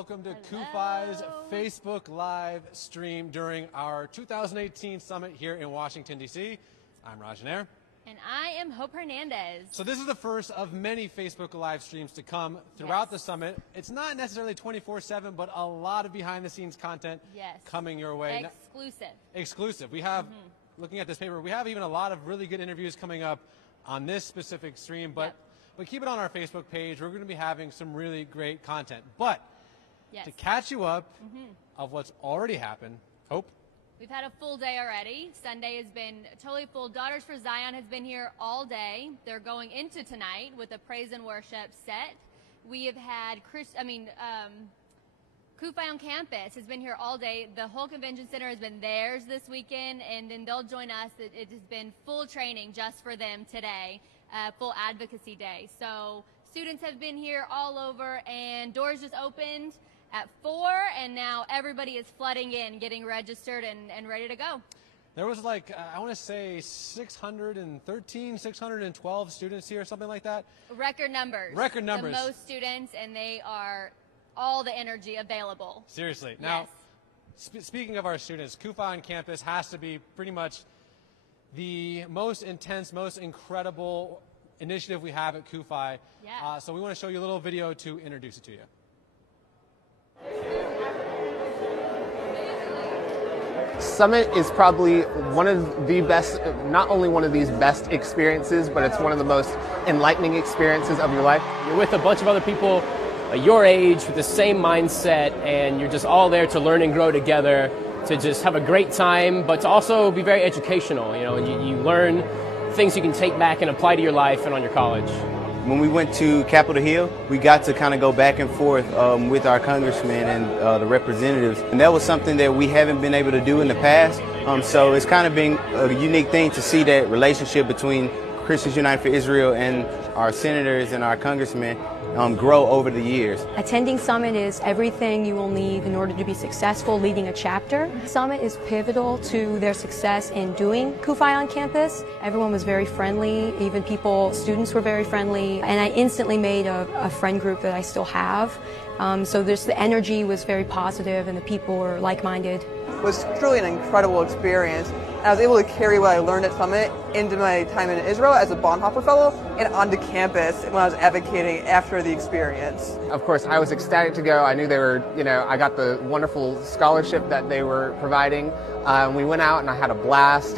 welcome to CUFI's Facebook Live stream during our 2018 summit here in Washington, D.C. I'm Nair. And I am Hope Hernandez. So this is the first of many Facebook Live streams to come throughout the summit. It's not necessarily 24/7, but a lot of behind-the-scenes content coming your way. Exclusive. We have, looking at this paper, we have even a lot of really good interviews coming up on this specific stream, but keep it on our Facebook page. We're going to be having some really great content. But to catch you up of what's already happened, Hope? We've had a full day already. Sunday has been totally full. Daughters for Zion has been here all day. They're going into tonight with a praise and worship set. We have had, CUFI on campus has been here all day. The whole convention center has been theirs this weekend, and then they'll join us. It has been full training just for them today, full advocacy day. So students have been here all over, and doors just opened at 4, and now everybody is flooding in, getting registered and ready to go. There was like, I want to say 613, 612 students here, something like that. Record numbers. Record numbers. The most students, and they are all the energy available. Seriously. Now, speaking of our students, CUFI on campus has to be pretty much the most intense, most incredible initiative we have at CUFI. So we want to show you a little video to introduce it to you. Summit is probably one of the best, not only one of these best experiences, but it's one of the most enlightening experiences of your life. You're with a bunch of other people your age with the same mindset, and you're just all there to learn and grow together, to just have a great time, but to also be very educational. You know, you learn things you can take back and apply to your life and on your college. When we went to Capitol Hill, we got to kind of go back and forth with our congressmen and the representatives. And that was something that we haven't been able to do in the past. So it's kind of been a unique thing to see that relationship between Christians United for Israel and our senators and our congressmen grow over the years. Attending Summit is everything you will need in order to be successful leading a chapter. Summit is pivotal to their success in doing CUFI on campus. Everyone was very friendly, even students were very friendly, and I instantly made a friend group that I still have. So the energy was very positive and the people were like-minded. It was truly an incredible experience. I was able to carry what I learned at Summit into my time in Israel as a Bonhoeffer Fellow and onto campus when I was advocating after the experience. Of course, I was ecstatic to go. I knew they were, I got the wonderful scholarship that they were providing. We went out and I had a blast.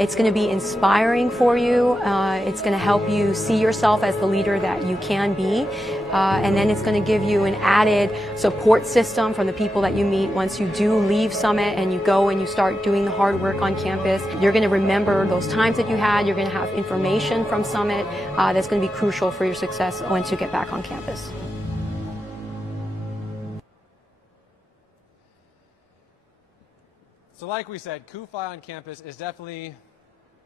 It's going to be inspiring for you. It's going to help you see yourself as the leader that you can be. And then it's going to give you an added support system from the people that you meet once you do leave Summit and you go and you start doing the hard work on campus. You're going to remember those times that you had. You're going to have information from Summit that's going to be crucial for your success once you get back on campus. So like we said, CUFI on campus is definitely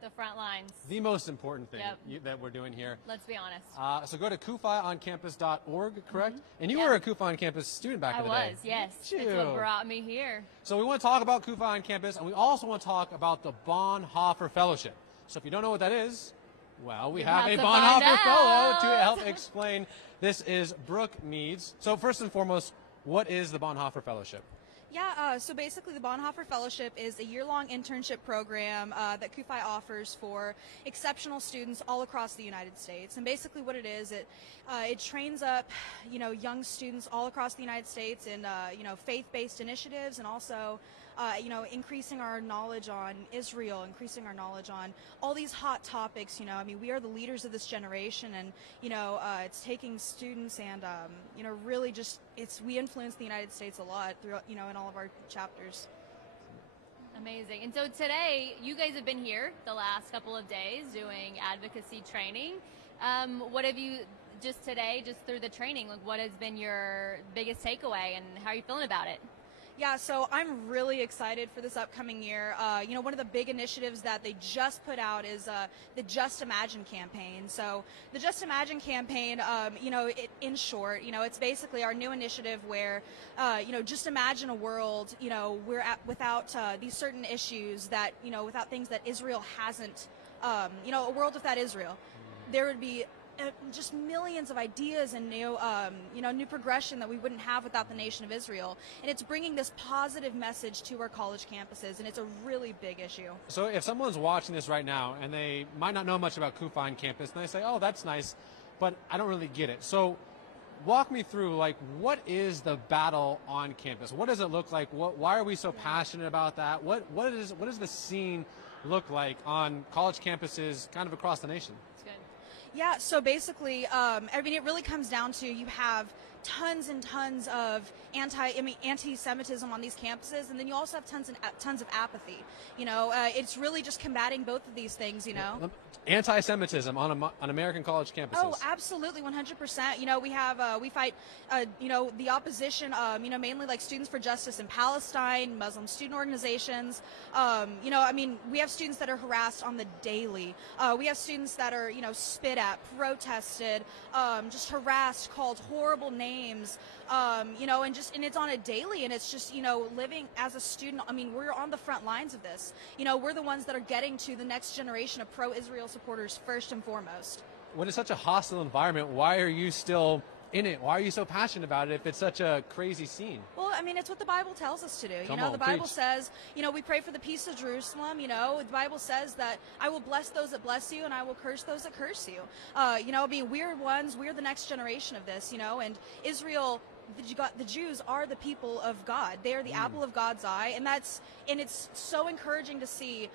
the front lines. The most important thing that we're doing here. Let's be honest. So go to CUFIOncampus.org, correct? And you were a CUFI on campus student back in the day. I was, yes. That's what brought me here. So we want to talk about CUFI on campus, and we also want to talk about the Bonhoeffer Fellowship. So if you don't know what that is, well, we have a Bonhoeffer Fellow to help explain. This is Brooke Meads. So first and foremost, what is the Bonhoeffer Fellowship? Yeah, so basically the Bonhoeffer Fellowship is a year-long internship program that CUFI offers for exceptional students all across the United States. And basically what it is, it trains up, young students all across the United States in, faith-based initiatives, and also, increasing our knowledge on Israel, increasing our knowledge on all these hot topics. We are the leaders of this generation, and it's taking students and really just we influence the United States a lot through in all of our chapters. Amazing. And so today, you guys have been here the last couple of days doing advocacy training. What have you just through the training? What has been your biggest takeaway, and how are you feeling about it? Yeah, so I'm really excited for this upcoming year. One of the big initiatives that they just put out is the Just Imagine campaign. So the Just Imagine campaign, in short, it's basically our new initiative where, just imagine a world, without these certain issues without things that Israel hasn't, a world without Israel. There would be just millions of ideas and new, new progression that we wouldn't have without the nation of Israel. And it's bringing this positive message to our college campuses, and it's a really big issue. So if someone's watching this right now and they might not know much about CUFI on campus, and they say, oh, that's nice, but I don't really get it. So walk me through, like, what is the battle on campus? What does it look like? Why are we so passionate about that? What does the scene look like on college campuses kind of across the nation? Yeah, so basically, it really comes down to you have tons and tons of anti-Semitism on these campuses, and then you also have tons of apathy. It's really just combating both of these things. Anti-Semitism on American college campuses. Oh, absolutely, 100%. We fight, the opposition. Mainly like Students for Justice in Palestine, Muslim student organizations. We have students that are harassed on the daily. We have students that are, spit at, protested, just harassed, called horrible names. And it's on a daily, and it's just, living as a student. We're on the front lines of this. We're the ones that are getting to the next generation of pro-Israel supporters first and foremost. When it's such a hostile environment, why are you still in it? Why are you so passionate about it if it's such a crazy scene? Well, it's what the Bible tells us to do. The Bible says, we pray for the peace of Jerusalem. The Bible says that I will bless those that bless you and I will curse those that curse you. We're the next generation of this, and Israel, the Jews are the people of God. They are the apple of God's eye, and it's so encouraging to see,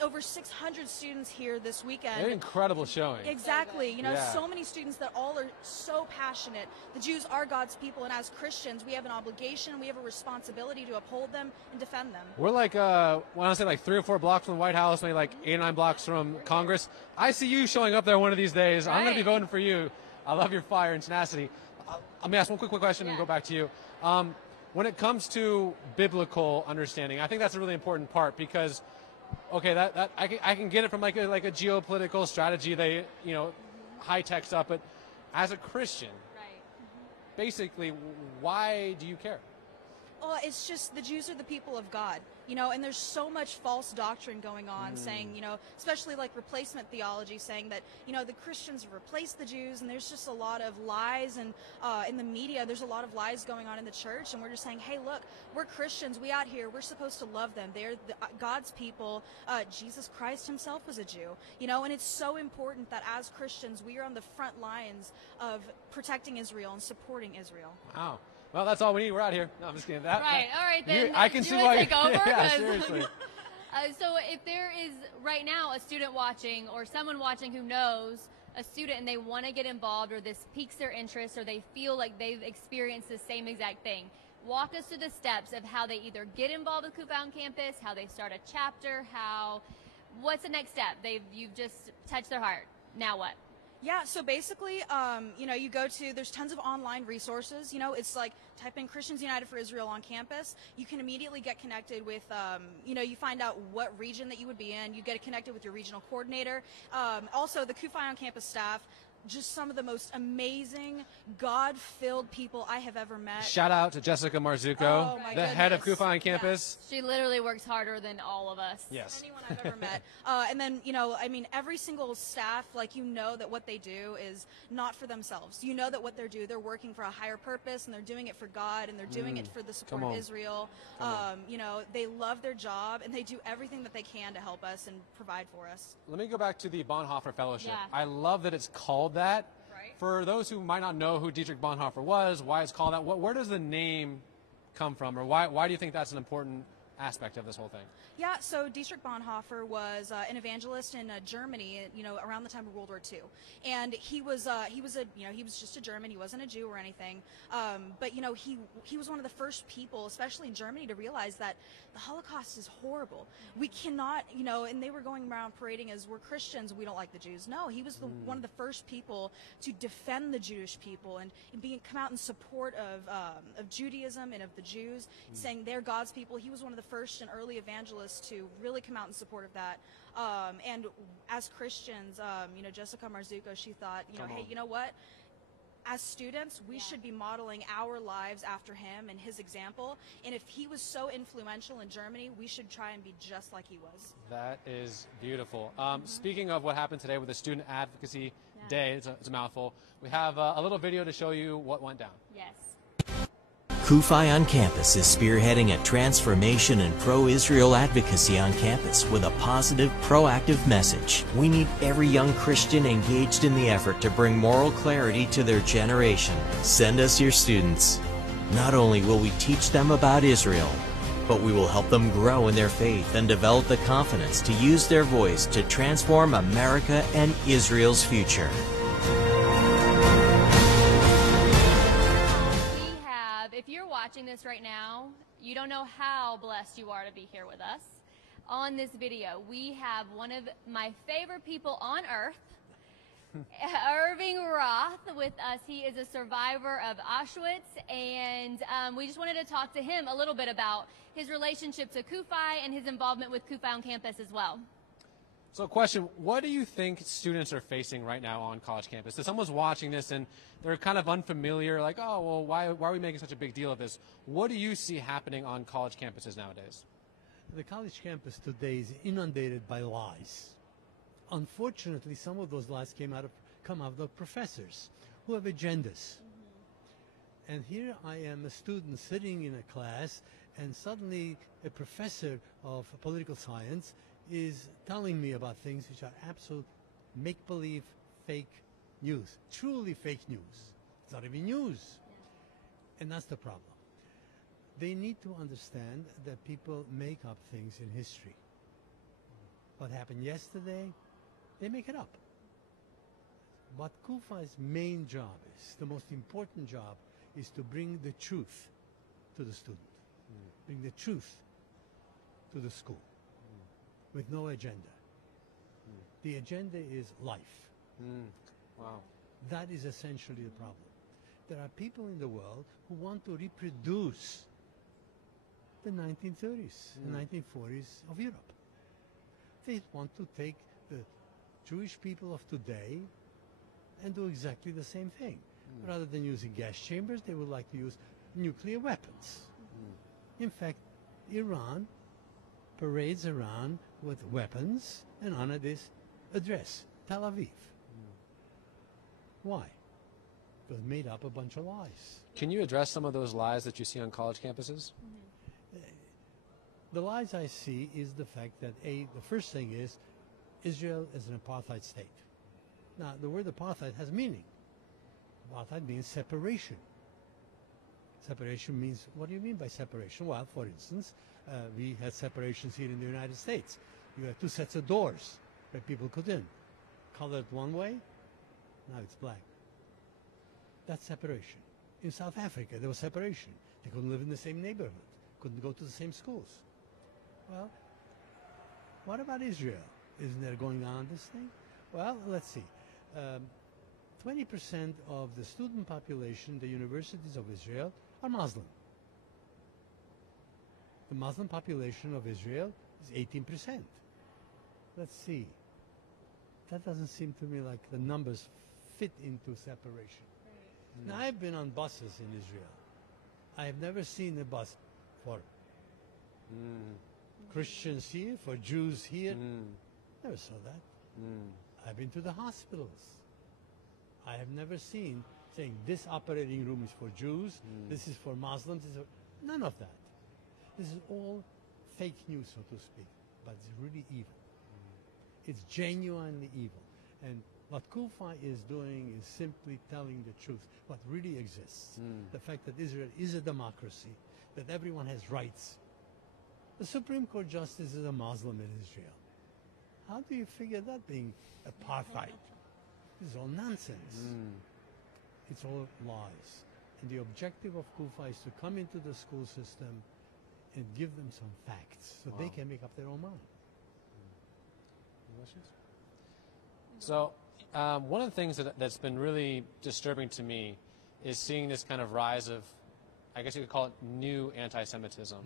over 600 students here this weekend. An incredible showing. Exactly. So many students that all are so passionate. The Jews are God's people, and as Christians, we have an obligation, we have a responsibility to uphold them and defend them. We're like, I want to say like 3 or 4 blocks from the White House, maybe like 8 or 9 blocks from Congress. I see you showing up there one of these days. Right. I'm going to be voting for you. I love your fire and tenacity. Let me ask one quick question and go back to you. When it comes to biblical understanding, I think that's a really important part because, okay, that I can get it from like a geopolitical strategy. They high tech stuff, but as a Christian, basically, why do you care? Well, it's just the Jews are the people of God, and there's so much false doctrine going on saying, especially like replacement theology saying that, the Christians have replaced the Jews, and there's just a lot of lies, and in the media, there's a lot of lies going on in the church, and we're just saying, hey, look, we're Christians, we out here, we're supposed to love them. They're God's people. Jesus Christ himself was a Jew, and it's so important that as Christians, we are on the front lines of protecting Israel and supporting Israel. Wow. Well, that's all we need. We're out here. No, I'm just kidding. All right, then. I can see why. Take over? Yeah, seriously. So if there is right now a student watching or someone watching who knows a student and they want to get involved or this piques their interest or they feel like they've experienced the same exact thing, walk us through the steps of how they either get involved with CUFI on campus, how they start a chapter, what's the next step? You've just touched their heart. Now what? Yeah, so basically, you go to, there's tons of online resources. It's like type in Christians United for Israel on campus. You can immediately get connected with, you find out what region that you would be in. You get connected with your regional coordinator. Also, the CUFI on campus staff, just some of the most amazing, God-filled people I have ever met. Shout out to Jessica Marzuko, the head of CUFI on campus. Yeah. She literally works harder than all of us. Yes. Anyone I've ever met. And then, every single staff, that what they do is not for themselves. That what they're working for a higher purpose, and they're doing it for God, and they're doing it for the support of Israel. They love their job, and they do everything that they can to help us and provide for us. Let me go back to the Bonhoeffer Fellowship. Yeah. I love that it's called that. Right. For those who might not know who Dietrich Bonhoeffer was, why it's called that, where does the name come from, or why do you think that's an important aspect of this whole thing? Yeah, so Dietrich Bonhoeffer was an evangelist in Germany, around the time of World War II, and he was just a German. He wasn't a Jew or anything, but he was one of the first people, especially in Germany, to realize that the Holocaust is horrible. We cannot, and they were going around parading as we're Christians, we don't like the Jews. No, he was one of the first people to defend the Jewish people and come out in support of Judaism and of the Jews, saying they're God's people. He was one of the first and early evangelists to really come out in support of that. And as Christians, Jessica Marzuko, she thought, hey, you know what? as students, we should be modeling our lives after him and his example. And if he was so influential in Germany, we should try and be just like he was. That is beautiful. Speaking of what happened today with the Student Advocacy Day, it's a mouthful, we have a little video to show you what went down. Yes. CUFI on campus is spearheading a transformation in pro-Israel advocacy on campus with a positive, proactive message. We need every young Christian engaged in the effort to bring moral clarity to their generation. Send us your students. Not only will we teach them about Israel, but we will help them grow in their faith and develop the confidence to use their voice to transform America and Israel's future. If you're watching this right now, you don't know how blessed you are to be here with us. On this video, we have one of my favorite people on earth, Irving Roth, with us. He is a survivor of Auschwitz, and we just wanted to talk to him a little bit about his relationship to CUFI and his involvement with CUFI on campus as well. So question, what do you think students are facing right now on college campus? If someone's watching this and they're kind of unfamiliar, like, oh, well, why are we making such a big deal of this? What do you see happening on college campuses nowadays? The college campus today is inundated by lies. Unfortunately, some of those lies come out of professors who have agendas. And here I am, a student sitting in a class, and suddenly a professor of political science is telling me about things which are absolute make-believe fake news, truly fake news. It's not even news. And that's the problem. They need to understand that people make up things in history. What happened yesterday, they make it up. What CUFI's main job is, the most important job, is to bring the truth to the student. Bring the truth to the school. With no agenda. The agenda is life. Wow. That is essentially the problem. There are people in the world who want to reproduce the 1930s, the 1940s of Europe. They want to take the Jewish people of today and do exactly the same thing. Rather than using gas chambers, they would like to use nuclear weapons. In fact, Iran parades around with weapons and honor this address, Tel Aviv. Why? Because it made up a bunch of lies. Can you address some of those lies that you see on college campuses? The lies I see is the fact that, the first thing is, Israel is an apartheid state. Now, the word apartheid has meaning. Apartheid means separation. Separation means, what do you mean by separation? Well, for instance, we had separations here in the United States. You had two sets of doors where people could in. Colored one way, now it's black. That's separation. In South Africa, there was separation. They couldn't live in the same neighborhood, couldn't go to the same schools. Well, what about Israel? Isn't there going on this thing? Well, let's see. 20% of the student population, the universities of Israel, are Muslim. The Muslim population of Israel is 18%. Let's see. That doesn't seem to me like the numbers fit into separation. Now, I've been on buses in Israel. I have never seen a bus for Christians here, for Jews here. Never saw that. I've been to the hospitals. I have never seen saying this operating room is for Jews, this is for Muslims. None of that. This is all fake news, so to speak, but it's really evil. It's genuinely evil. And what CUFI is doing is simply telling the truth, what really exists. The fact that Israel is a democracy, that everyone has rights. The Supreme Court Justice is a Muslim in Israel. How do you figure that being apartheid? This is all nonsense. It's all lies. And the objective of CUFI is to come into the school system and give them some facts so they can make up their own mind. So one of the things that's been really disturbing to me is seeing this kind of rise of, I guess you could call it new anti-Semitism.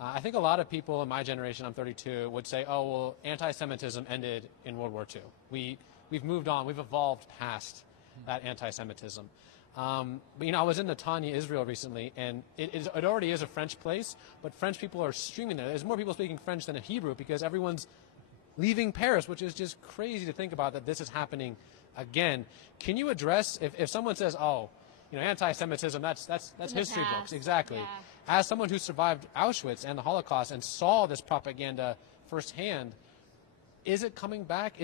I think a lot of people in my generation, I'm 32, would say, oh, well, anti-Semitism ended in World War II. We've moved on. We've evolved past that anti-Semitism. But, I was in Netanya, Israel recently, and it already is a French place, but French people are streaming there. There's more people speaking French than Hebrew because everyone's leaving Paris, which is just crazy to think about that this is happening again. Can you address, if someone says, anti-Semitism, that's history books. Exactly. Yeah. As someone who survived Auschwitz and the Holocaust and saw this propaganda firsthand, is it coming back?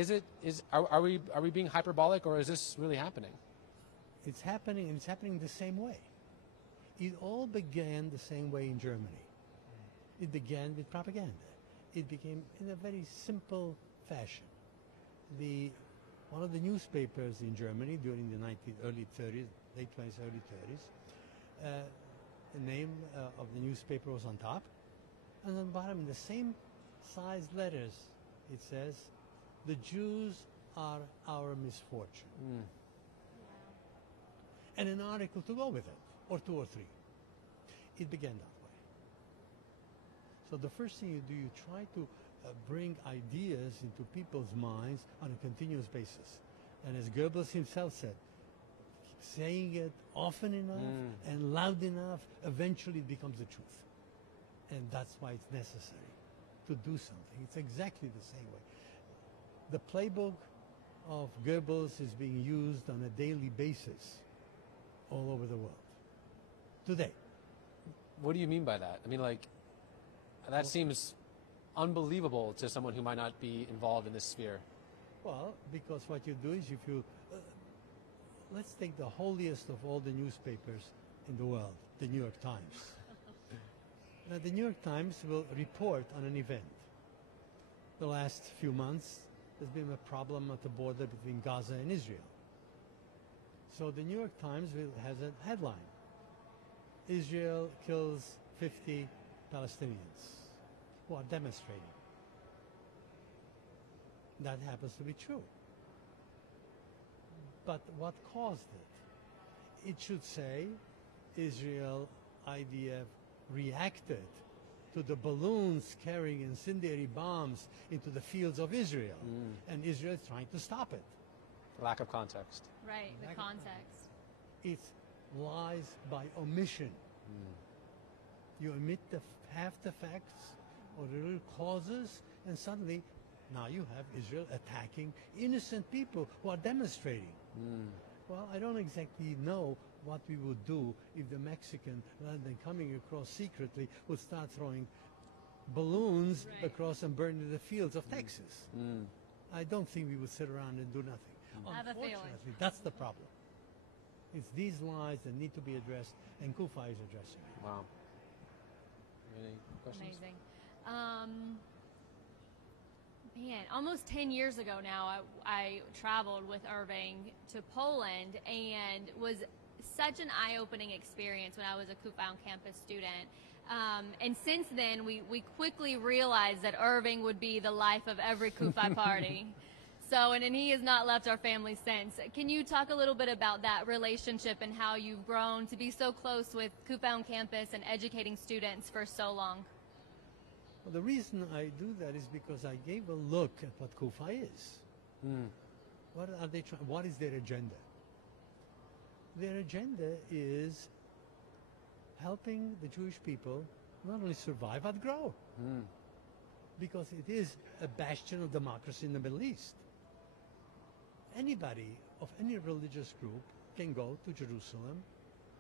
Are we being hyperbolic, or is this really happening? It's happening, and it's happening the same way. It all began the same way in Germany. It began with propaganda. It became in a very simple fashion. One of the newspapers in Germany during the early 30s, late 20s, early 30s, the name of the newspaper was on top, and on the bottom, in the same size letters, it says, "The Jews are our misfortune." And an article to go with it, or two or three. It began that way. So the first thing you do, you try to bring ideas into people's minds on a continuous basis. And as Goebbels himself said, keep saying it often enough and loud enough, eventually it becomes the truth. And that's why it's necessary to do something. It's exactly the same way. The playbook of Goebbels is being used on a daily basis all over the world today. What do you mean by that? I mean, that seems unbelievable to someone who might not be involved in this sphere. Well, because what you do is if you, let's take the holiest of all the newspapers in the world, the New York Times. Now, the New York Times will report on an event. The last few months, there's been a problem at the border between Gaza and Israel. So the New York Times has a headline: Israel kills 50 Palestinians who are demonstrating. That happens to be true. But what caused it? It should say Israel, IDF, reacted to the balloons carrying incendiary bombs into the fields of Israel. And Israel is trying to stop it. Lack of context. Right, the context. It's lies by omission. You omit half the facts or the real causes, and suddenly now you have Israel attacking innocent people who are demonstrating. Well, I don't exactly know what we would do if the Mexican, rather than coming across secretly, would start throwing balloons across and burning the fields of Texas. I don't think we would sit around and do nothing. Unfortunately, that's the problem. It's these lies that need to be addressed, and CUFI is addressing it. Wow. Any questions? Amazing. Man, almost 10 years ago now, I traveled with Irving to Poland, and was such an eye-opening experience when I was a CUFI on-campus student. And since then, we quickly realized that Irving would be the life of every CUFI party. So, and he has not left our family since. Can you talk a little bit about that relationship and how you've grown to be so close with CUFI on campus and educating students for so long? Well, the reason I do that is because I gave a look at what CUFI is. What are they trying? What is their agenda? Their agenda is helping the Jewish people not only survive but grow, because it is a bastion of democracy in the Middle East. Anybody of any religious group can go to Jerusalem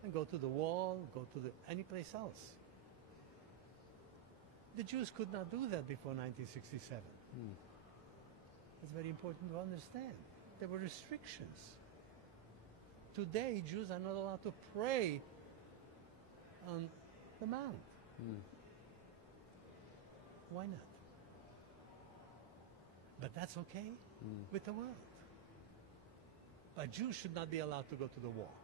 and go to the wall, go to any place else. The Jews could not do that before 1967. It's very important to understand. There were restrictions. Today, Jews are not allowed to pray on the Mount. Why not? But that's okay with the world. But Jews should not be allowed to go to the wall.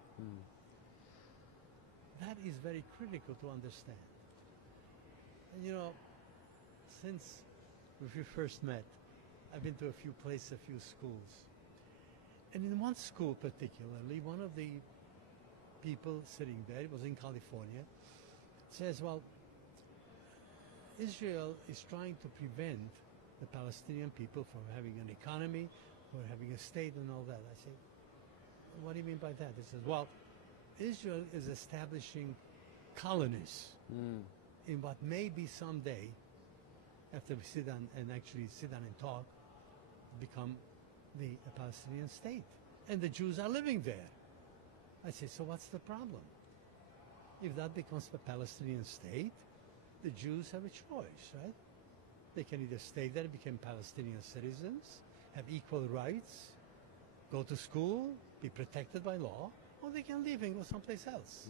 That is very critical to understand. And you know, since we first met, I've been to a few places, a few schools. And in one school particularly, one of the people sitting there, it was in California, says, well, Israel is trying to prevent the Palestinian people from having an economy or having a state and all that. I say, what do you mean by that? He says, well, Israel is establishing colonies in what may be someday, after we sit down and actually sit down and talk, become the Palestinian state. And the Jews are living there. I say, so what's the problem? If that becomes a Palestinian state, the Jews have a choice, right? They can either stay there, become Palestinian citizens, have equal rights, go to school, be protected by law, or they can leave and go someplace else.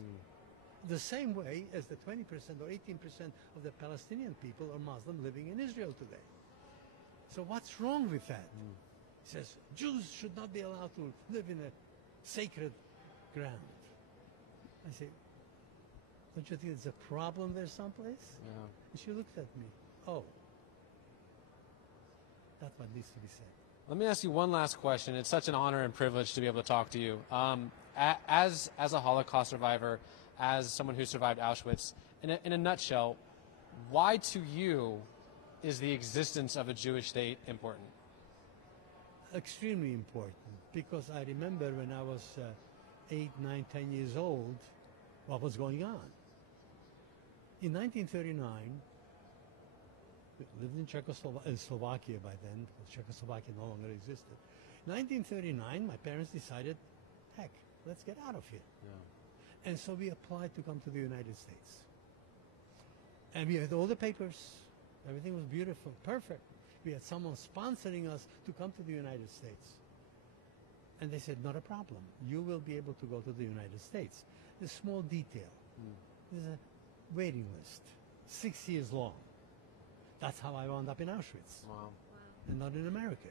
The same way as the 20% or 18% of the Palestinian people are Muslim living in Israel today. So what's wrong with that? He says, Jews should not be allowed to live in a sacred ground. I say, don't you think there's a problem there someplace? Yeah. And she looked at me. Oh, that's what needs to be said. Let me ask you one last question. It's such an honor and privilege to be able to talk to you. As a Holocaust survivor, as someone who survived Auschwitz, in a nutshell, why to you is the existence of a Jewish state important? Extremely important, because I remember when I was 8, 9, 10 years old, what was going on. In 1939, we lived in Slovakia by then, because Czechoslovakia no longer existed. 1939, my parents decided, heck, let's get out of here. Yeah. And so we applied to come to the United States. And we had all the papers. Everything was beautiful, perfect. We had someone sponsoring us to come to the United States. And they said, not a problem. You will be able to go to the United States. A small detail. There's a waiting list, 6 years long. That's how I wound up in Auschwitz. Wow. And not in America.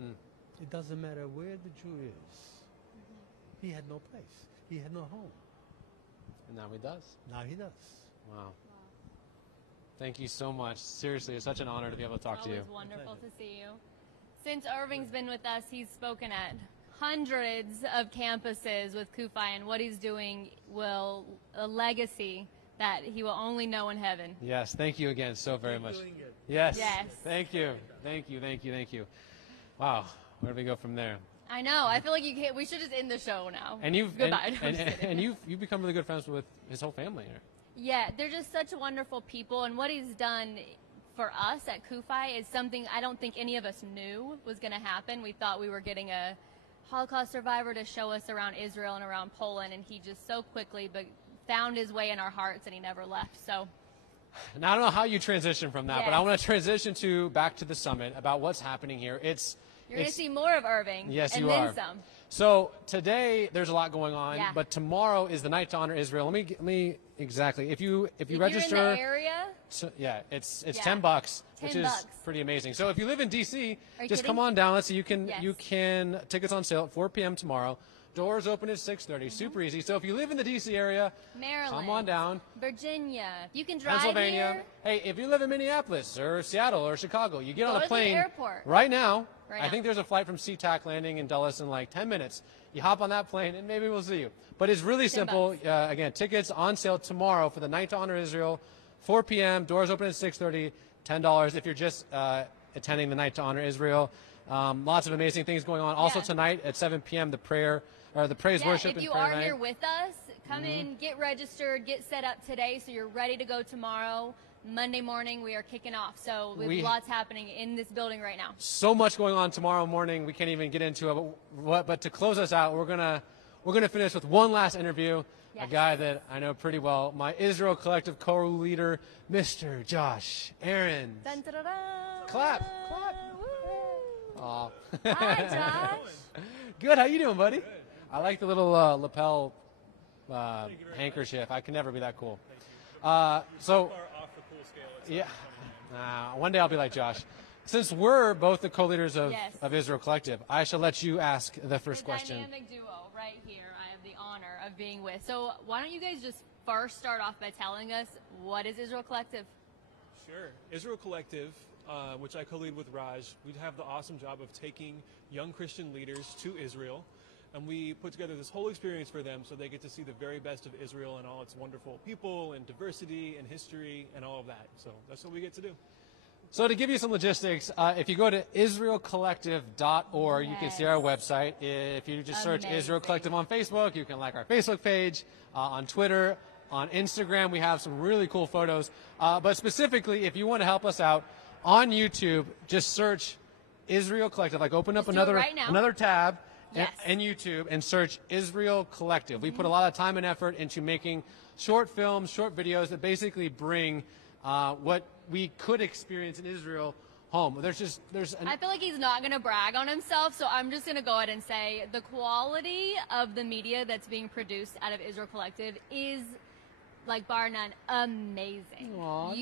It doesn't matter where the Jew is. He had no place. He had no home. And now he does. Now he does. Wow. Thank you so much. Seriously, it's such an honor to be able to talk to you. It's wonderful to see you. Since Irving's been with us, he's spoken at hundreds of campuses with CUFI, and what he's doing will a legacy that he will only know in heaven. Yes, thank you again so very much. Yes. Thank you. Thank you, thank you, thank you. Wow, where do we go from there? I know. I feel like you can't. We should just end the show now. And you've goodbye. And you've become really good friends with his whole family here. Yeah, they're just such wonderful people, and what he's done for us at CUFI is something I don't think any of us knew was going to happen. We thought we were getting a Holocaust survivor to show us around Israel and around Poland, and he just so quickly found his way in our hearts, and he never left. So. Now, I don't know how you transition from that, but I want to transition back to the summit about what's happening here. You're going to see more of Irving. Yes, and you then are. some. So today there's a lot going on, but tomorrow is the night to honor Israel. Let me exactly. If you register, you're in the area, it's $10, which is pretty amazing. So if you live in DC, just come on down. Let's see. You can tickets on sale at 4 p.m. tomorrow. Doors open at 6:30. Super easy. So if you live in the DC area, Maryland, come on down. Virginia, you can drive Pennsylvania. here. Hey, if you live in Minneapolis or Seattle or Chicago, you get on a plane to the airport. right now. I think there's a flight from SeaTac landing in Dulles in like 10 minutes. You hop on that plane and maybe we'll see you. But it's really simple. Again, tickets on sale tomorrow for the Night to Honor Israel, 4 p.m. Doors open at 6:30. $10 if you're just attending the Night to Honor Israel. Lots of amazing things going on. Also tonight at 7 p.m. the praise worship. If you and prayer are night. here with us, come in, get registered, get set up today so you're ready to go tomorrow. Monday morning we are kicking off, so we have lots happening in this building right now. So much going on tomorrow morning. We can't even get into it. But to close us out, we're gonna finish with one last interview. A guy that I know pretty well, my Israel Collective co-leader, Mr. Josh Aaron. Clap. Aw. Hi, Josh. Good. How you doing, buddy? Good. I like the little lapel handkerchief. I can never be that cool. One day I'll be like Josh. Since we're both the co-leaders of Israel Collective, I shall let you ask the first question. Dynamic duo right here I have the honor of being with. So why don't you guys just first start off by telling us what is Israel Collective? Sure. Israel Collective, which I co-lead with Raj, we have the awesome job of taking young Christian leaders to Israel, and we put together this whole experience for them so they get to see the very best of Israel and all its wonderful people and diversity and history and all of that. So that's what we get to do. So to give you some logistics, if you go to israelcollective.org, you can see our website. If you just search Israel Collective on Facebook, you can like our Facebook page, on Twitter, on Instagram. We have some really cool photos. But specifically, if you want to help us out, on YouTube, just search Israel Collective. Like open up another tab in YouTube and search Israel Collective. We put a lot of time and effort into making short films, short videos that basically bring what we could experience in Israel home. I feel like he's not going to brag on himself, so I'm just going to go ahead and say the quality of the media that's being produced out of Israel Collective is, like, bar none, amazing. Aww,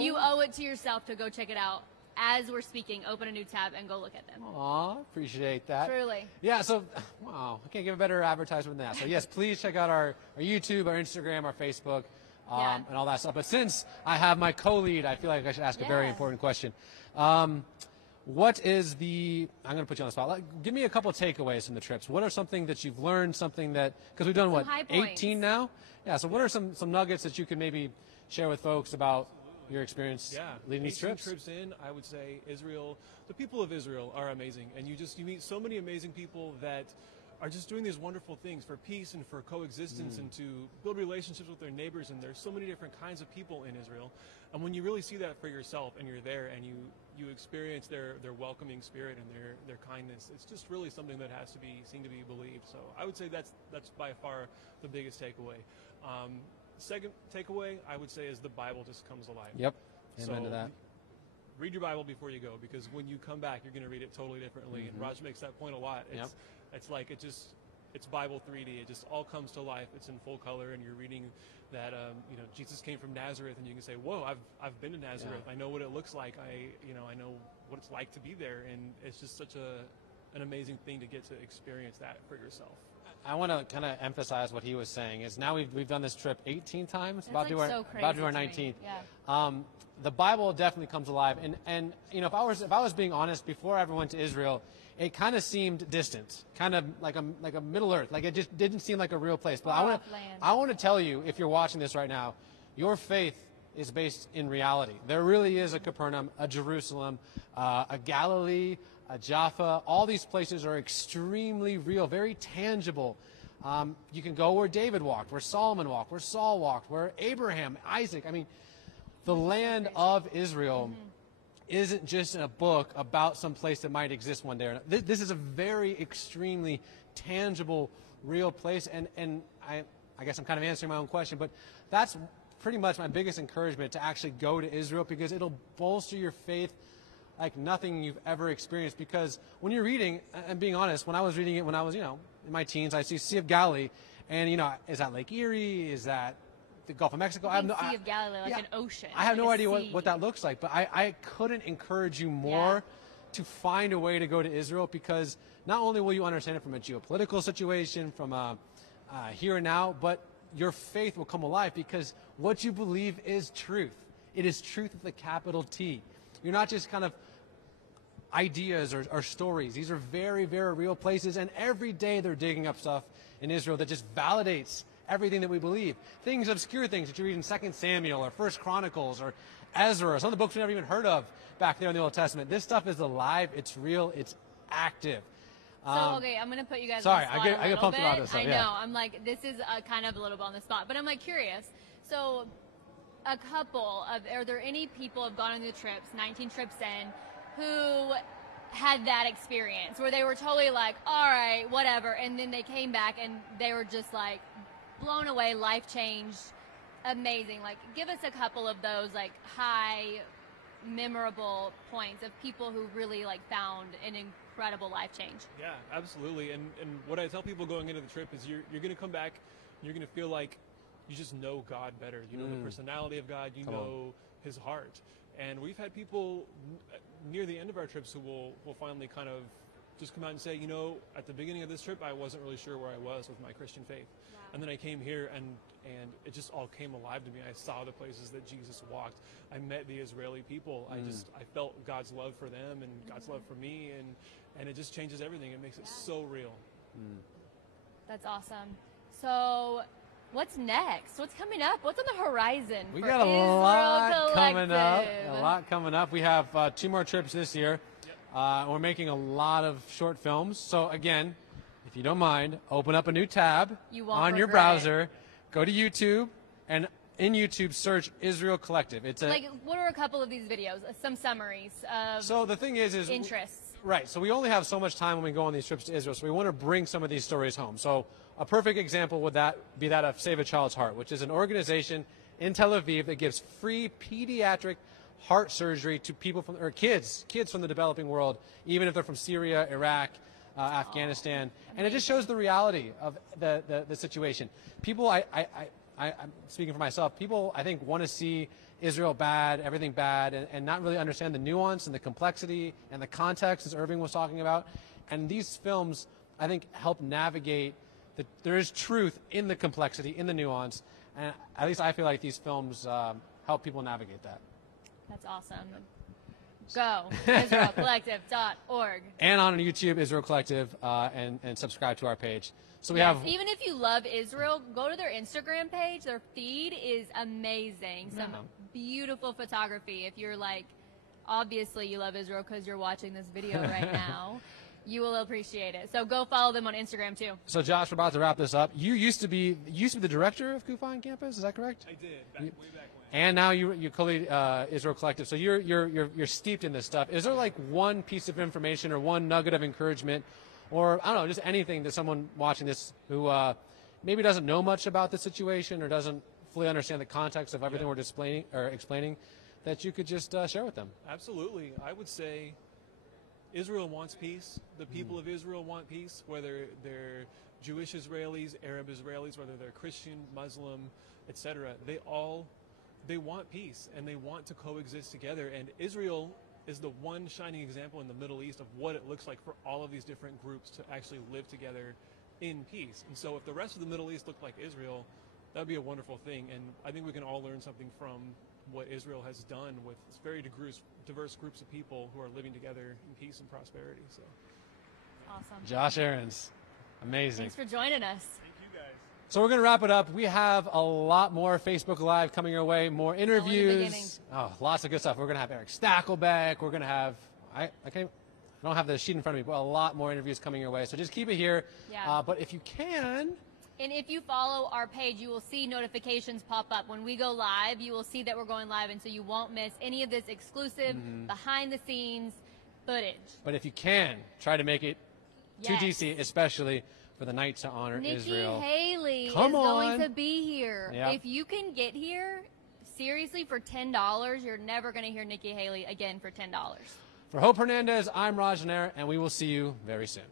you owe it to yourself to go check it out. As we're speaking, open a new tab and go look at them. Aw, appreciate that. Truly. Yeah, so, wow, I can't give a better advertisement than that. So, yes, please check out our YouTube, our Instagram, our Facebook, and all that stuff. But since I have my co-lead, I feel like I should ask a very important question. What is I'm going to put you on the spot. Give me a couple of takeaways from the trips. What are something that you've learned, something that, because we've done, 18 now? Yeah, so what are some nuggets that you can maybe share with folks about your experience leading these trips? 18 trips in, I would say Israel, the people of Israel are amazing. And you meet so many amazing people that are just doing these wonderful things for peace and for coexistence and to build relationships with their neighbors. And there's so many different kinds of people in Israel. And when you really see that for yourself and you're there and you experience their welcoming spirit and their kindness, it's just really something that has to be seen to be believed. So I would say that's by far the biggest takeaway. Second takeaway, I would say, is the Bible just comes alive. Yep, amen to that. Read your Bible before you go, because when you come back, you're going to read it totally differently. And Raj makes that point a lot. It's like it's Bible 3D. It just all comes to life. It's in full color, and you're reading that Jesus came from Nazareth, and you can say, "Whoa, I've been to Nazareth. I know what it looks like. I know what it's like to be there." And it's just such an amazing thing to get to experience that for yourself. I want to kind of emphasize what he was saying. Is now we've done this trip 18 times, about to do our 19th. Yeah. The Bible definitely comes alive, and if I was being honest, before I ever went to Israel, it kind of seemed distant, kind of like a Middle Earth, like it just didn't seem like a real place. But I want to tell you, if you're watching this right now, your faith is based in reality. There really is a Capernaum, a Jerusalem, a Galilee, a Jaffa. All these places are extremely real, very tangible. You can go where David walked, where Solomon walked, where Saul walked, where Abraham, Isaac. I mean, the land of Israel isn't just a book about some place that might exist one day. This is a very extremely tangible, real place. And I guess I'm kind of answering my own question, but that's pretty much my biggest encouragement, to actually go to Israel, because it'll bolster your faith like nothing you've ever experienced. Because when you're reading, and being honest, when I was reading it when I was, in my teens, I see Sea of Galilee, and, is that Lake Erie? Is that the Gulf of Mexico? I have no Sea of Galilee, like an ocean. I have no idea what that looks like, but I couldn't encourage you more to find a way to go to Israel, because not only will you understand it from a geopolitical situation, from a here and now, but your faith will come alive, because what you believe is truth. It is truth with a capital T. You're not just kind of ideas or stories. These are very, very real places, and every day they're digging up stuff in Israel that just validates everything that we believe. Things, obscure things that you read in 2 Samuel or 1 Chronicles or Ezra, or some of the books we never even heard of back there in the Old Testament. This stuff is alive, it's real, it's active. So, okay, I'm going to put you guys sorry, on the spot I get pumped about this stuff. I know, I'm like, this is kind of a little bit on the spot, but I'm like curious. So, are there any people who have gone on the trips, 19 trips in, who had that experience where they were totally like, all right, whatever, and then they came back and they were just like blown away, life changed, amazing? Like, give us a couple of those like high, memorable points of people who really like found an incredible life change. Yeah, absolutely. And what I tell people going into the trip is you're going to come back, you're going to feel like you just know God better. You know the personality of God. You know His heart. And we've had people near the end of our trips who will finally kind of just come out and say, at the beginning of this trip, I wasn't really sure where I was with my Christian faith. Wow. And then I came here and it just all came alive to me. I saw the places that Jesus walked. I met the Israeli people. I felt God's love for them and God's love for me. And it just changes everything. It makes it so real. That's awesome. So What's next? What's coming up? What's on the horizon? We for got a Israel lot coming up. Collective? A lot coming up. We have 2 more trips this year. We're making a lot of short films. So again, if you don't mind, open up a new tab on your browser, go to YouTube, and in YouTube search Israel Collective. It's like, what are a couple of these videos? Some summaries of so the thing is interests. Right. So we only have so much time when we go on these trips to Israel. So we want to bring some of these stories home. So a perfect example would be that of Save a Child's Heart, which is an organization in Tel Aviv that gives free pediatric heart surgery to people or kids from the developing world, even if they're from Syria, Iraq, Afghanistan. And it just shows the reality of the situation. People, I'm speaking for myself, people I think want to see Israel bad, everything bad, and not really understand the nuance and the complexity and the context, as Irving was talking about. And these films, I think, help navigate that there is truth in the complexity, in the nuance, and at least I feel like these films help people navigate that. That's awesome. Go, IsraelCollective.org. And on YouTube, Israel Collective, and subscribe to our page. So we have. Even if you love Israel, go to their Instagram page. Their feed is amazing. Some beautiful photography. If you're like, obviously you love Israel because you're watching this video right now, you will appreciate it. So go follow them on Instagram too. So Josh, we're about to wrap this up. You used to be the director of CUFI on campus. Is that correct? I did, way back when. And now you co-lead Israel Collective. So you're steeped in this stuff. Is there like one piece of information or one nugget of encouragement, or I don't know, just anything that someone watching this who maybe doesn't know much about the situation or doesn't fully understand the context of everything we're explaining, that you could just share with them? Absolutely. I would say Israel wants peace. The people of Israel want peace, whether they're Jewish Israelis, Arab Israelis, whether they're Christian, Muslim, etc. They want peace, and they want to coexist together. And Israel is the one shining example in the Middle East of what it looks like for all of these different groups to actually live together in peace. And so if the rest of the Middle East looked like Israel, that would be a wonderful thing. And I think we can all learn something from what Israel has done with very diverse groups of people who are living together in peace and prosperity. So, awesome. Josh Ahrens, amazing. Thanks for joining us. Thank you guys. So we're going to wrap it up. We have a lot more Facebook Live coming your way, more interviews. Oh, lots of good stuff. We're going to have Eric Stackelbeck. We're going to have, I don't have the sheet in front of me, but a lot more interviews coming your way. So just keep it here. Yeah. But if you can. And if you follow our page, you will see notifications pop up. When we go live, you will see that we're going live, and so you won't miss any of this exclusive behind-the-scenes footage. But if you can, try to make it to DC, especially for the night to honor Israel. Nikki Haley is going to be here. Yep. If you can get here, seriously, for $10, you're never going to hear Nikki Haley again for $10. For Hope Hernandez, I'm Raj Nair, and we will see you very soon.